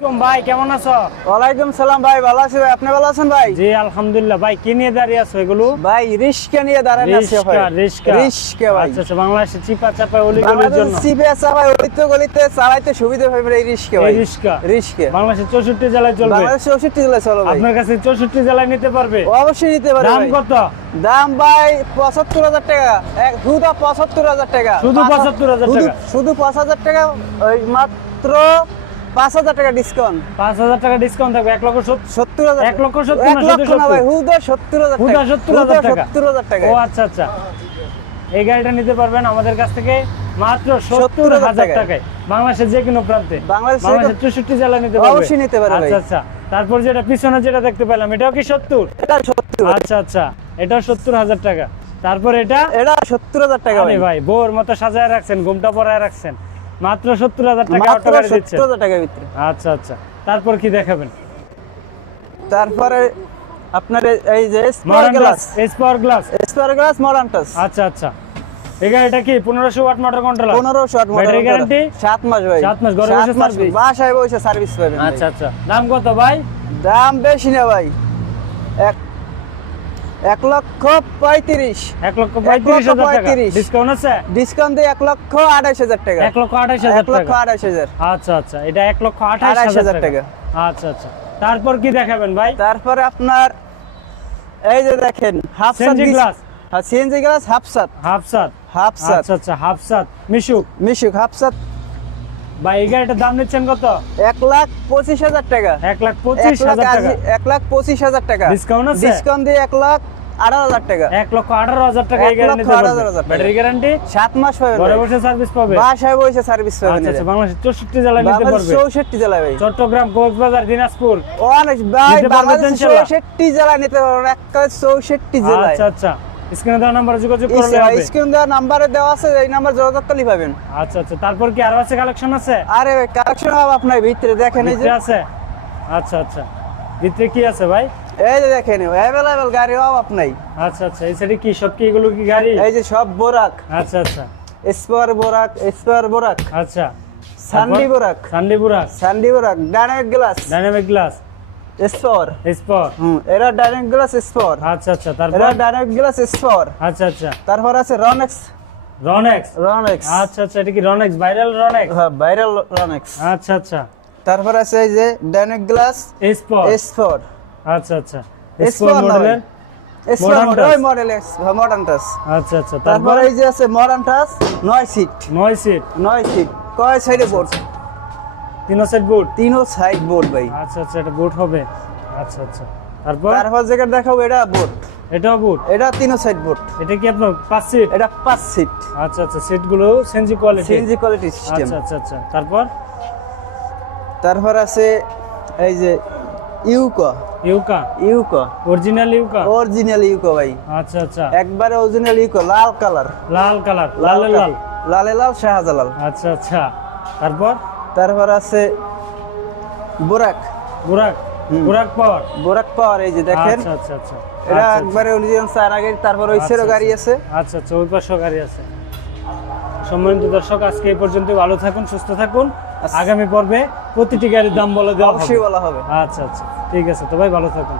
ভাই কেমন আছো? ওয়ালাইকুম সালাম ভাই, ভালো আছি ভাই, আপনি ভালো আছেন ভাই? জি আলহামদুলিল্লাহ। ভাই কি নিয়ে দাঁড়িয়ে আছো এগুলো? ভাই রিস্কা নিয়ে দাঁড়ানো আছে ভাই। রিস্কা ভাই। আচ্ছা বাংলাদেশে চিপা চাপা অলিগলির বাংলাদেশ জন্য সিপিএস ভাই ওইতো গলিতে চালাইতে সুবিধা হবে এই রিস্কা ভাই। এই রিস্কা রিস্কা বাংলাদেশে 64 জেলায় চলবে। বাংলাদেশ 64 জেলায় চলে ভাই। আপনার কাছে 64 জেলায় নিতে পারবে? অবশ্যই নিতে পারবে দাম ভাই। কত? দাম ভাই ৭৫,০০০ টাকা। শুধু ৭৫,০০০ টাকা। শুধু ৭৫,০০০ টাকা? শুধু ৫,০০০ টাকা, ওই মাত্র ৫,০০০ টাকা ডিসকাউন্ট। ৫,০০০ টাকা ডিসকাউন্ট থাকবে। ৭০,০০০ 1,70,000 না 1,00,000 না ভাই, 70,000? হুদা ৭০,০০০ টাকা। হুদা 70,000 টাকা। ৭০,০০০ টাকা। ও আচ্ছা। এই গাড়িটা নিতে পারবেন আমাদের কাছ থেকে মাত্র ৭০,০০০ টাকায়, বাংলাদেশের যে কোনো প্রান্তে। বাংলাদেশের 64 জেলায় নিতে পারবে। অবশ্যই নিতে পারবে ভাই। আচ্ছা। তারপর যেটা পিছনে যেটা দেখতে পেলাম এটাও কি 70? এটা ৭০। আচ্ছা এটাও 70,000 টাকা। তারপর এটা ৭০,০০০ টাকা আরে ভাই বউর মতো সাজায় রাখছেন, ঘুমটা পরায় রাখছেন, মাত্র 70,000 টাকা মাত্র অটো গাড়ি দিচ্ছেন। ৭০,০০০ টাকার ভিতরে। আচ্ছা তারপর কি দেখাবেন? তারপরে আপনার এই যে মডার্ন গ্লাস, স্পার গ্লাস মডার্ন টাচ। আচ্ছা এই গাড়িটা কি 1500 watt motor controller? 1500 watt motor. Battery guarantee 7 মাস ভাই। 7 মাস ঘরে বসে সার্ভিস। বাসায় বসে সার্ভিস পাবেন। আচ্ছা দাম কত ভাই? দাম বেশি না ভাই, 1,35,000। 1,35,000 টাকা ডিসকাউন্ট আছে? ডিসকাউন্ট দিয়ে 1,28,000 টাকা। 1,28,000 টাকা। 1,28,000। আচ্ছা এটা 1,28,000 টাকা। আচ্ছা তারপর কি দেখাবেন ভাই? তারপরে আপনার এই যে দেখেন হাফসাত গ্লাস। হ্যাঁ, সিএনজি গ্লাস হাফসাত। আচ্ছা হাফসাত মিশুক হাফসাত। ভাই এই গাড়িটার দাম নিচ্ছেন কত? 1,25,000 টাকা। 1,25,000 টাকা। 1,25,000 টাকা ডিসকাউন্ট আছে? ডিসকাউন্ট দিয়ে 1,18,000 টাকা। 1,18,000 টাকা এই গাড়ি নিতে পারবেন। 1,18,000 টাকা। ব্যাটারি গ্যারান্টি 7 মাস পাবেন। ঘরে বসে সার্ভিস পাবে। বাসায় বসে সার্ভিস পাবেন। আচ্ছা বাংলাদেশের 64 জেলায় নিতে পারবে। 64 জেলায় ভাই। চট্টগ্রাম, কক্সবাজার, দিনাজপুর। অনেক ভাই, নিতে পারবেন বাংলাদেশের ইনশাআল্লাহ? 64 জেলায় নিতে পারবেন। একটা 64 জেলায়। আচ্ছা স্ক্রিনে দেওয়া নম্বরে যোগাযোগ করলে হবে। স্ক্রিন দেওয়া নাম্বারে দেওয়া আছে, এই নাম্বার যোগাযোগ করলেই পাবেন। আচ্ছা তারপর কি আরো আছে কালেকশন আছে? আরে কালেকশন হবে আপনার ভিতরে দেখেন, এই যে ভিতরে আছে। আচ্ছা ভিতরে কি আছে ভাই? এই যে দেখেন अवेलेबल গাড়ি অভাব নাই। আচ্ছা এই সাইডে কি সব কি এগুলো কি গাড়ি? এই যে সব বোরাক। আচ্ছা স্পার বোরাক। আচ্ছা সান্ডি বোরাক ডাইনামিক গ্লাস স্পার। এরা ডাইনামিক গ্লাস স্পার। আচ্ছা তারপর এরা ডাইনামিক গ্লাস স্পার। আচ্ছা তারপর আছে রনেক্স। আচ্ছা এটা কি রনেক্স, ভাইরাল রনেক্স? হ্যাঁ, ভাইরাল রনেক্স। আচ্ছা তারপর আছে এই যে ডাইনামিক গ্লাস স্পার। আচ্ছা স্পার মডেলের মডার্ন টাচ। আচ্ছা তারপর এই যে আছে মডার্ন টাচ 9 সিট। কয় সাইডে বোর্ড? তিনো সাইড বোর্ড। তিনো সাইড বোর্ড ভাই। আচ্ছা এটা বোর্ড হবে। আচ্ছা তারপর যেটা দেখাবো এটা বোর্ড। এটাও বোর্ড? এটা তিনো সাইড বোর্ড। এটা কি আপনার 5 সিট? এটা 5 সিট। আচ্ছা সিট গুলো সিএনজি কোয়ালিটি সিস্টেম। আচ্ছা তারপর আছে এই যে ইউকো অরিজিনাল ইউকো ভাই। আচ্ছা একবারে অরিজিনাল ইউকো, লাল কালার। লালে লাল শাহজালাল। আচ্ছা তারপর আছে বোরাক পাওয়ার। এই যে দেখেন, আচ্ছা এটা একবারে অরিজিনাল চায়না গাড়ি। তারপর ওই সেরো গাড়ি আছে। আচ্ছা ওই পাশেও গাড়ি আছে। সম্মানিত দর্শক, আজকে এই পর্যন্ত। ভালো থাকুন, সুস্থ থাকুন। আগামী পর্বে প্রতিটি গাড়ির দাম বলে দেওয়া হবে। অবশ্যই বলা হবে। আচ্ছা ঠিক আছে তো ভাই, ভালো থাকুন।